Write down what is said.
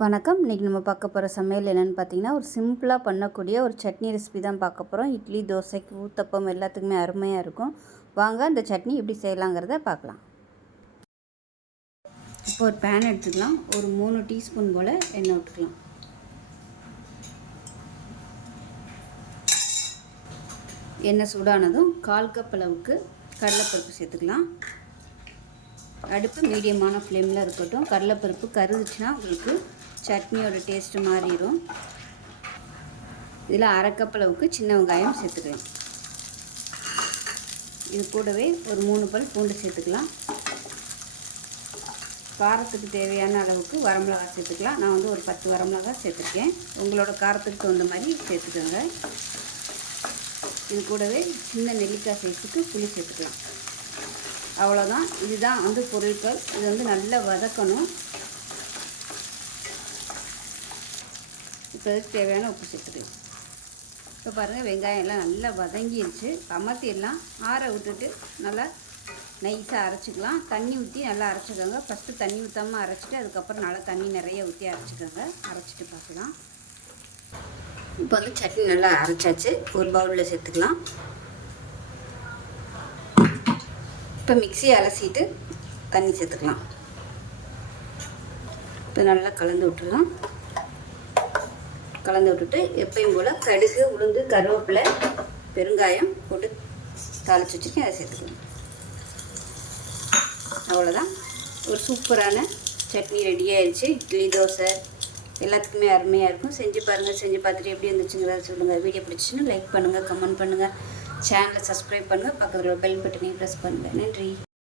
வணக்கம். இன்றைக்கி நம்ம பார்க்க போகிற சமையல் என்னென்னு பார்த்தீங்கன்னா, ஒரு சிம்பிளாக பண்ணக்கூடிய ஒரு சட்னி ரெசிபி தான் பார்க்க போகிறோம். இட்லி, தோசைக்கு, ஊத்தப்பம் எல்லாத்துக்குமே அருமையாக இருக்கும். வாங்க அந்த சட்னி எப்படி செய்யலாங்கிறத பார்க்கலாம். இப்போ ஒரு பேன் எடுத்துக்கலாம். ஒரு 3 டீஸ்பூன் போல் எண்ணெய் விட்டுக்கலாம். எண்ணெய் சூடானதும் 1/4 கப் அளவுக்கு கடலைப்பருப்பு சேர்த்துக்கலாம். அடுப்பு மீடியமான ஃப்ளேமில் இருக்கட்டும். கடலைப்பருப்பு கருதுச்சுன்னா உங்களுக்கு சட்னியோட டேஸ்ட்டு மாறிடும். இதில் 1/2 கப் அளவுக்கு சின்ன வெங்காயம் சேர்த்துக்கலாம். இது கூடவே ஒரு 3 பல் பூண்டு சேர்த்துக்கலாம். காரத்துக்கு தேவையான அளவுக்கு வரமிளகாய் சேர்த்துக்கலாம். நான் வந்து ஒரு 10 வரமிளகாய் சேர்த்துருக்கேன். உங்களோட காரத்துக்கு தகுந்த மாதிரி சேர்த்துக்கோங்க. இது கூடவே சின்ன நெல்லிக்காய் சைஸுக்கு புளி சேர்த்துக்கலாம். அவ்வளோதான். இதுதான் வந்து பொருட்கள். இது வந்து நல்லா வதக்கணும். இப்போ தேவையான உப்பு சேர்த்துக்கலாம். இப்போ பாருங்கள், வெங்காயம் எல்லாம் நல்லா வதங்கிடுச்சு. அமர்த்தி எல்லாம் ஆற விட்டுட்டு நல்லா நைஸாக அரைச்சிக்கலாம். தண்ணி ஊற்றி நல்லா அரைச்சிக்கோங்க. ஃபஸ்ட்டு தண்ணி ஊற்றாமல் அரைச்சிட்டு அதுக்கப்புறம் நல்லா தண்ணி நிறைய ஊற்றி அரைச்சிக்கோங்க. அரைச்சிட்டு பார்க்கலாம். இப்போ வந்து சட்னி நல்லா அரைச்சாச்சு. ஒரு பவுலில் சேர்த்துக்கலாம். இப்போ மிக்ஸியை அலசிட்டு தண்ணி சேர்த்துக்கலாம். இப்போ நல்லா கலந்து விட்டுடலாம். கலந்து விட்டுட்டு எப்பயும் போல் கடுகு, உளுந்து, கருவேப்பிலை, பெருங்காயம் போட்டு தாளித்து வச்சுருக்கேன். அதை சேர்த்துக்கலாம். அவ்வளோதான். ஒரு சூப்பரான சட்னி ரெடி ஆயிடுச்சு. இட்லி, தோசை எல்லாத்துக்குமே அருமையாக இருக்கும். செஞ்சு பாருங்கள். செஞ்சு பார்த்துட்டு எப்படி இருந்துச்சுங்கிறத சொல்லுங்கள். வீடியோ பிடிச்சிச்சுன்னா லைக் பண்ணுங்கள், கமெண்ட் பண்ணுங்கள், சேனலை சப்ஸ்கிரைப் பண்ணுங்கள், பக்கத்தில் பெல் பட்டனையும் ப்ரெஸ் பண்ணுங்கள். நன்றி.